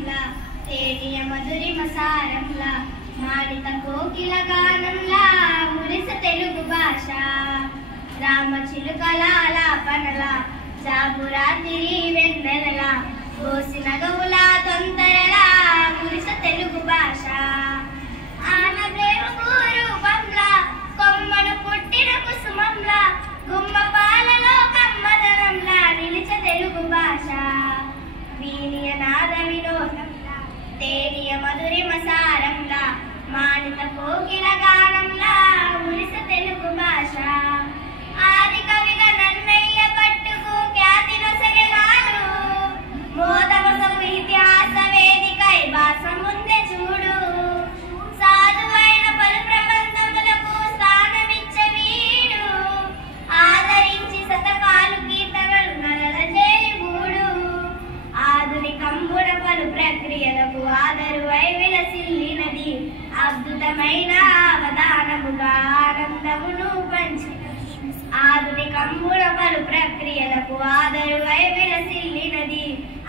సారంలా తేనియ మధురిమ సారంలా మానిత కోకిల గానంలా మురిస తెలుగు భాష రామచిలుకలాలాపనల జాబురాత్రి వెన్నెలల కోసిన గౌల తొందరల మురిస తెలుగు భాష ఆనదేవు రూపంలా కొమ్మను పుట్టిన కుసుమంలా గుమ్మ పాలలో కమ్మదనంలా నిలిచ తెలుగు భాష వీనియ నాద వినోదంలా తేనియ మధురిమ సారంలా మానిత కోకిల గానంలా మురిస తెలుగు భాష ఆది కవిగా నన్నయ్య పట్టుకు ఖ్యాతి నొసగెనాడు మోదమసపు ఇతిహాస వేదికై భాష ముందే చూడు సాధువైన పలు ప్రబంధములకు స్థానమిచ్చే వీడు ఆదరించి శతకాలు కీర్తనలు నలల చేరి మూడు ఆధునికంబుడ పలు ప్రక్రియలకు ఆదరువై విలసిల్లినది అద్భుతమైన అవధానముగా ఆనందమును పంచినది ఆధునికంబుడ పలు ప్రక్రియలకు ఆదరువై విలసిల్లినది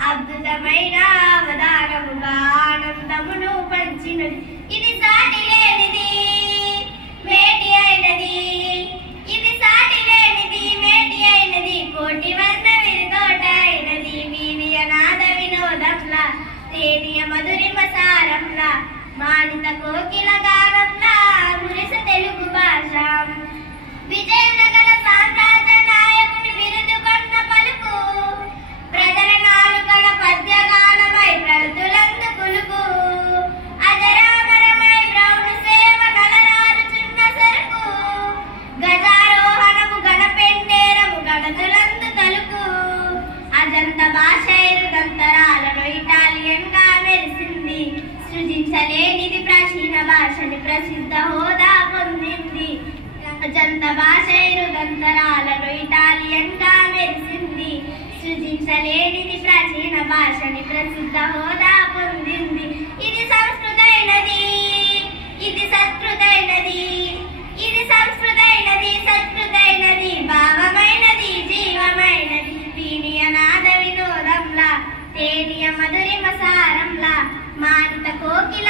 అద్భుతమైన అవధానముగా ఆనందమును పంచినది ఇది సాటి లేనిది మేటి అయినది ఇది సాటి లేనిది మేటి అయినది కోటి వర్ణ విరితోట అయినది వీనియ నాద వినోదంలా తేనియ మధురిమ సారంలా మానిత కోకిల గానంలా మురిస తెలుగు భాష విజయనగర సామ్రాజ్య నాయకుని బిరుదు కొన్న పలుకు ప్రజల నాలుకల పద్యగానమై ప్రతులందు కులుకు అజరామరమై బ్రౌను సేవ నలరారుచున్న సరుకు గజారోహణము గణపెండేరము గణతులందు తలుకు అజంత భాషైరుదంతరాలను ఇటాలియన్ గా మెరిసింది సృజించలేనిది ప్రాచీన భాషని ప్రసిద్ధ హోదా పొందింది అజంత భాషైరుదంతరాలను ఇటాలియన్ గా మెరిసింది సృజించలేనిది ప్రాచీన భాషని ప్రసిద్ధ హోదా పొందింది ఇది సంస్కృతైనది ఇది సత్కృతైనది ఇది సంస్కృతైనది సత్కృతైనది భావమైనది జీవమైనది వీనియ నాద వినోదంలా తేనియ మధురిమ సారంలా మానిత కోకిల